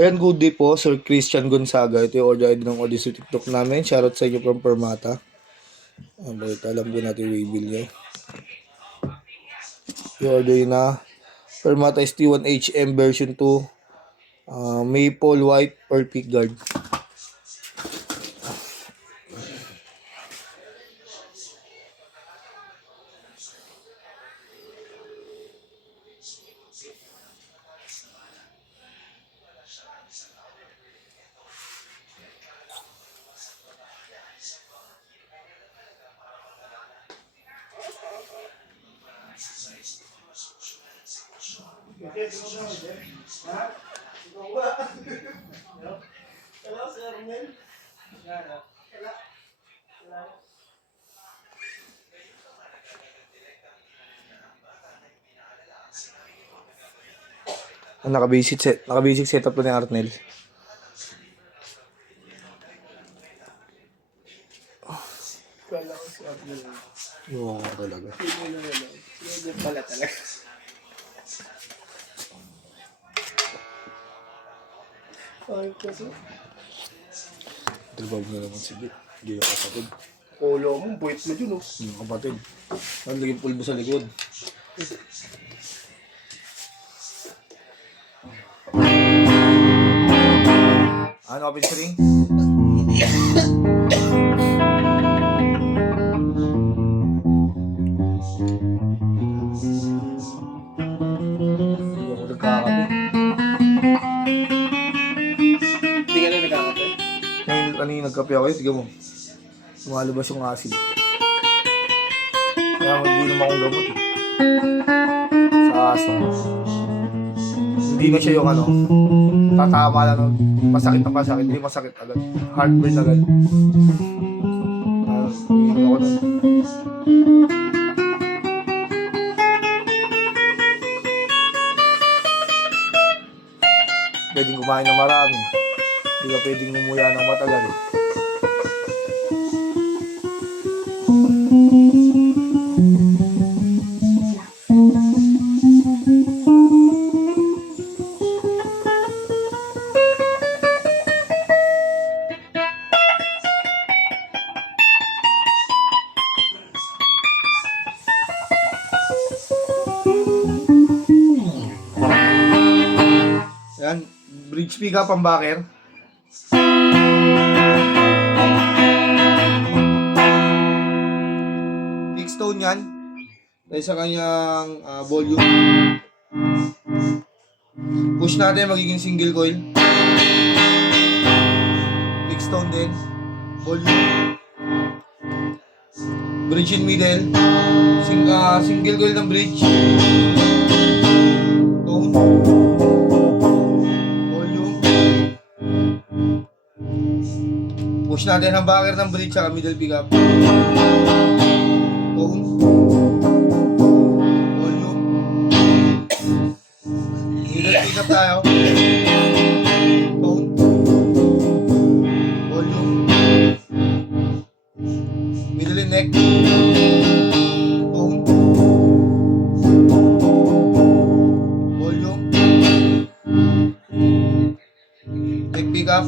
Ayan, good day po, Sir Christian Gonzaga. Ito yung order ID ng audio sa TikTok namin. Shoutout sa inyo from Permata. Alam po natin yung waybill nyo. Yung order yun na Permata ST1HM version 2. Maple White or Peak Guard. Naka-basic setup po ni Arnel. Kala ko si Abdul. Oo, talaga. Sino pala talaga. Ay, kasi. Trabaho na naman si Bit. Hindi yung kapatid. Polo mo, buwit mo dun, oh. Yung kapatid. Ang laging pulbo sa likod. Ano, open string? Hindi ako nagkakape. Hindi ka na nagkakape? Kanina nagkape ako, tignan mo. Lumalabas yung acid. Kaya mag-inom akong gamot eh. Sa aso. Hindi na siya yung tatama lang. Masakit na masakit. Hindi masakit agad. Heartburn agad. Iinom ako nun. Pwedeng kumain na marami. Hindi ka pwedeng umuya ng matagal. Yan, bridge pick up ang backer. Fixed tone yan. Dahil sa kanyang volume. Push natin, magiging single coil. Fixed tone din. Volume. Bridge in middle. Single coil ng bridge. Tone. Push natin ang backer ng bridge sa middle pickup. Tone. Volume. Middle pickup tayo. Tone. Volume. Middle and neck. Tone. Volume. Neck pickup.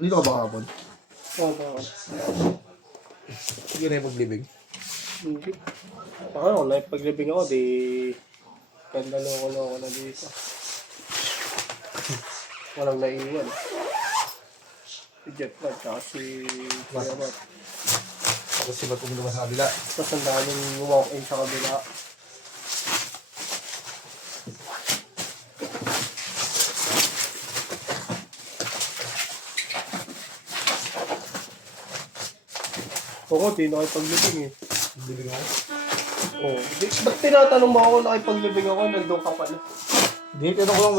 Dito ka ba kahapon? Oo, bakit? Sige na yung paglibig. Hindi. Baka ako, paglibing ako, di... Ganda loko na dito. Walang naiwan. Si Jeff Rod, tsaka si... Kuya Rod. Tapos si Ba't naman sa kabila. Tapos ang daming walk-in sa kabila. Oo, di na kayo paglibing eh. Paglibig ako. Oh, ba't tinatanong mo ako nakipaglibing ako, nandun ka pala? Hindi, tinanong ko lang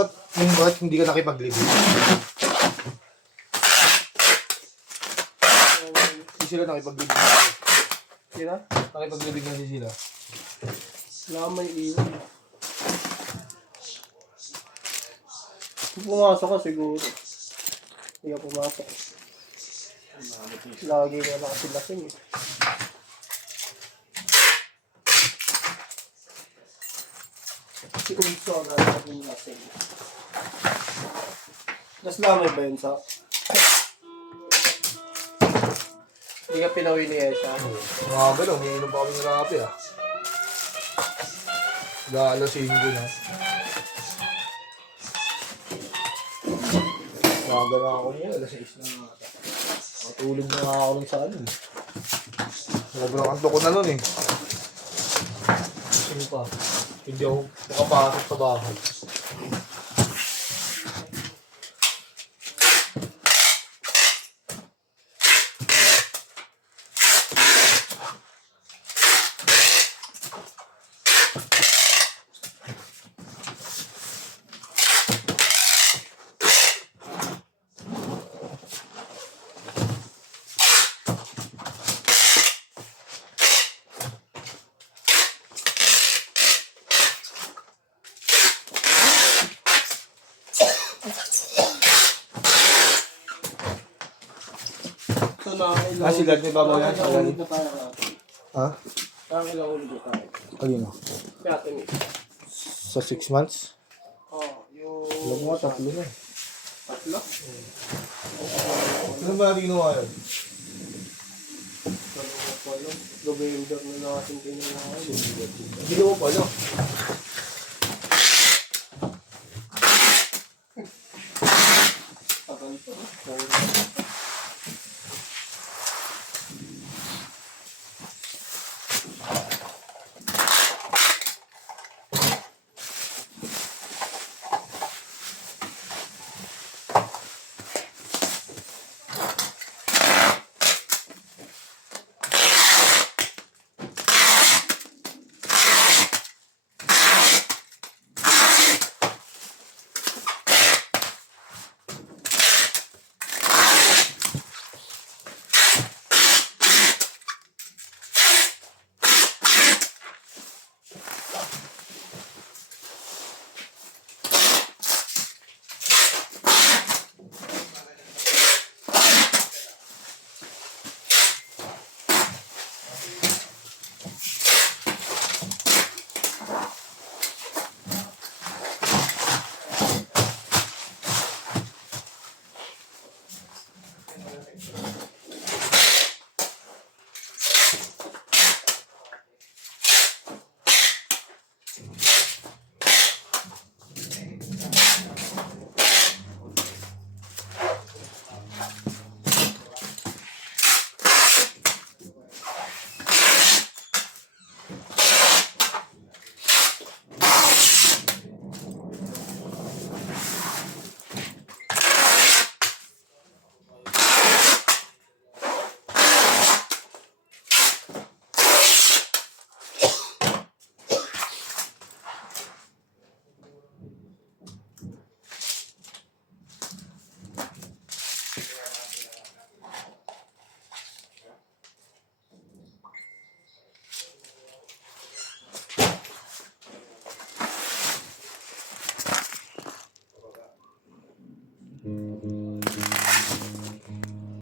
ba't hindi ka nakipaglibing. Si sila nakipaglibing. Sila? Nakipaglibing na si sila. Wala may iwan. Kung pumasok ka siguro. Hindi ka pumasok. Lagi ka na kasi lasing eh. Si Unso na naging lasing. Nas lamay ba yun sa? Hindi ka pinawi ni Esha. Mga gano'n, umiinom pa kami ng rapi ah. Alas 5 na. Naga na ako niya, alas 6 na nga. Matulog na nga ako nun sa ano eh. Sobrang antok ko na nun eh. Sino pa? Hindi ako makapasok sa bahay. So nakakailang Ah, sila, di ba mo yan? Nakakailang na tayo natin. Ha? Nakakailang ulit na tayo. Kanino? Natin eh. Sa 6 months? Oo, yung... Alam mo nga, 3 na. Tatlo? Ano ba natin ginawa yun? Dalawa pa lang. November na natin ginawa. Ginawa pa lang. Tagal pa.